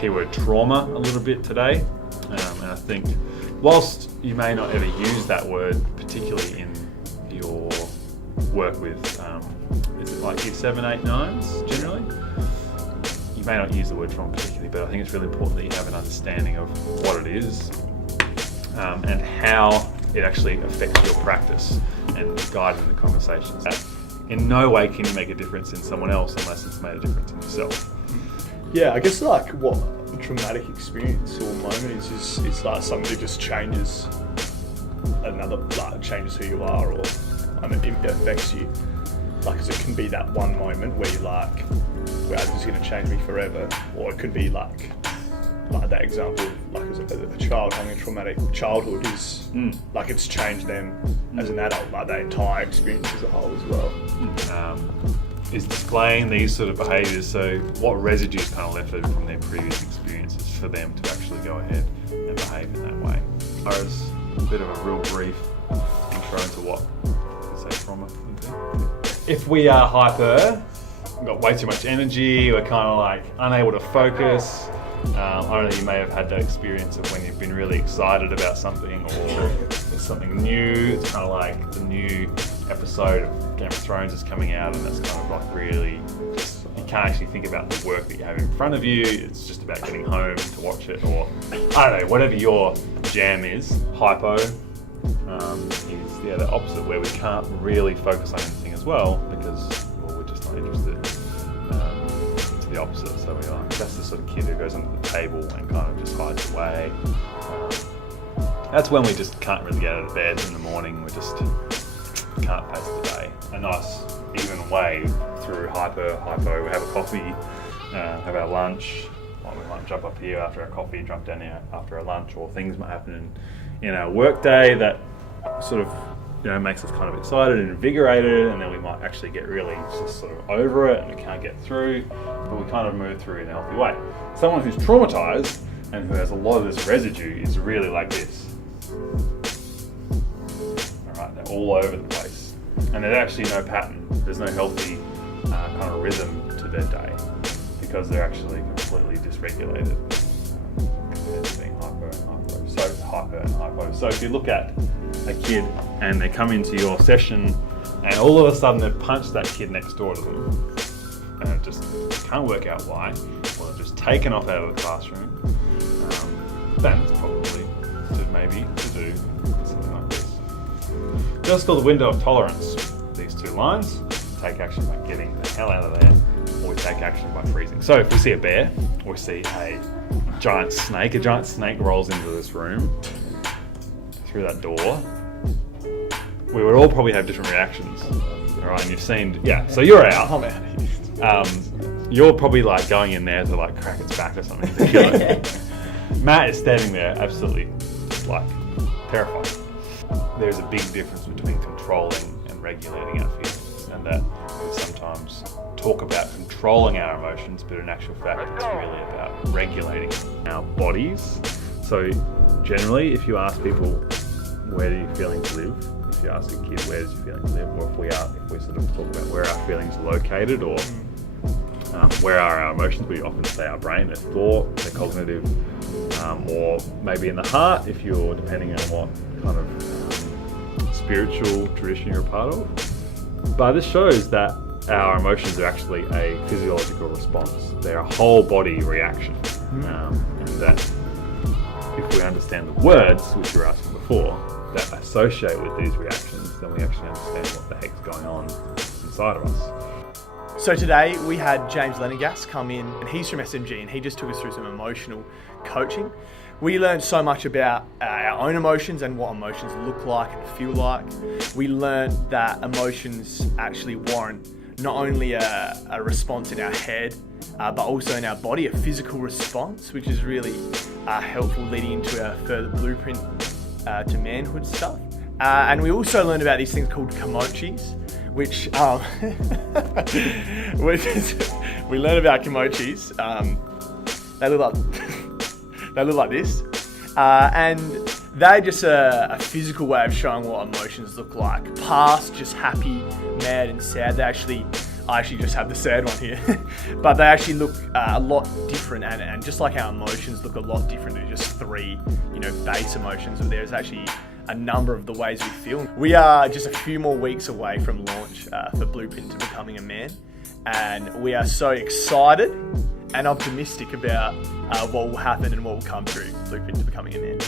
keyword trauma a little bit today. And I think whilst you may not ever use that word, particularly in your work with, is it like year 7, 8, 9s generally? You may not use the word trauma particularly, but I think it's really important that you have an understanding of what it is and how it actually affects your practice and guiding the conversations. In no way can you make a difference in someone else unless it's made a difference in yourself. Yeah, I guess like what a traumatic experience or moment is like something that just changes changes who you are, or it affects you. Like, 'cause it can be that one moment where you're like, well, this is going to change me forever, or it could be like that example, like as a child having a traumatic childhood is like it's changed them as an adult, like that entire experience as a whole as well. Is displaying these sort of behaviours, so what residues kind of left over from their previous experiences for them to actually go ahead and behave in that way. As a bit of a real brief intro into what say trauma would be. If we are hyper, we've got way too much energy, we're kind of like unable to focus. I don't know, you may have had that experience of when you've been really excited about something or there's something new. It's kind of like the new episode of Game of Thrones is coming out, and that's kind of like really just, you can't actually think about the work that you have in front of you. It's just about getting home to watch it, or I don't know, whatever your jam is. Hypo is the opposite, where we can't really focus on anything as well because we're just not interested. It's the opposite, so that's the sort of kid who goes under the table and kind of just hides away. That's when we just can't really get out of bed in the morning. We just can't face the day. A nice even way through hypo. We have a coffee, have our lunch. We might jump up here after our coffee, jump down here after our lunch, or things might happen in our work day that sort of makes us kind of excited and invigorated, and then we might actually get really just sort of over it and we can't get through, but we kind of move through in a healthy way. Someone who's traumatized and who has a lot of this residue is really like this. Alright, they're all over the place. And there's actually no pattern. There's no healthy kind of rhythm to their day because they're actually completely dysregulated compared to being hyper and hypo. So hyper and hypo. So if you look at a kid and they come into your session and all of a sudden they've punched that kid next door to them and it just can't work out why, or they've just taken off out of the classroom, then it's probably maybe to do something like this. Just called the window of tolerance. These two lines, take action by getting the hell out of there, or we take action by freezing. So if we see a bear, or we see a giant snake rolls into this room through that door, we would all probably have different reactions. All right, and you've seen, so you're out. You're probably like going in there to like crack its back or something to kill it. Matt is standing there absolutely like terrified. There's a big difference between controlling and regulating our feelings, and that we sometimes talk about controlling our emotions, but in actual fact it's really about regulating our bodies. So generally, if you ask people, where do your feelings live? If you ask a kid, where does your feelings live? Or if we sort of talk about where our feelings are located, or where are our emotions, we often say our brain, their thought, their cognitive, or maybe in the heart, if you're depending on what kind of spiritual tradition you're a part of. But this shows that our emotions are actually a physiological response. They're a whole body reaction. And that if we understand the words, which you were asking before, that associate with these reactions, then we actually understand what the heck's going on inside of us. So today we had James Lenigas come in, and he's from SMG, and he just took us through some emotional coaching. We learned so much about our own emotions and what emotions look like and feel like. We learned that emotions actually warrant not only a response in our head, but also in our body, a physical response, which is really helpful leading into our further blueprint to manhood stuff. And we also learned about these things called kimochis, which we learned about kimochis. They look like this, and they're just a physical way of showing what emotions look like. Past just happy, mad, and sad. They actually I actually just have the sad one here. But they actually look a lot different, and just like our emotions look a lot different to just three, base emotions, but there's actually a number of the ways we feel. We are just a few more weeks away from launch for Blueprint to Becoming a Man, and we are so excited and optimistic about what will happen and what will come through Blueprint to Becoming a Man.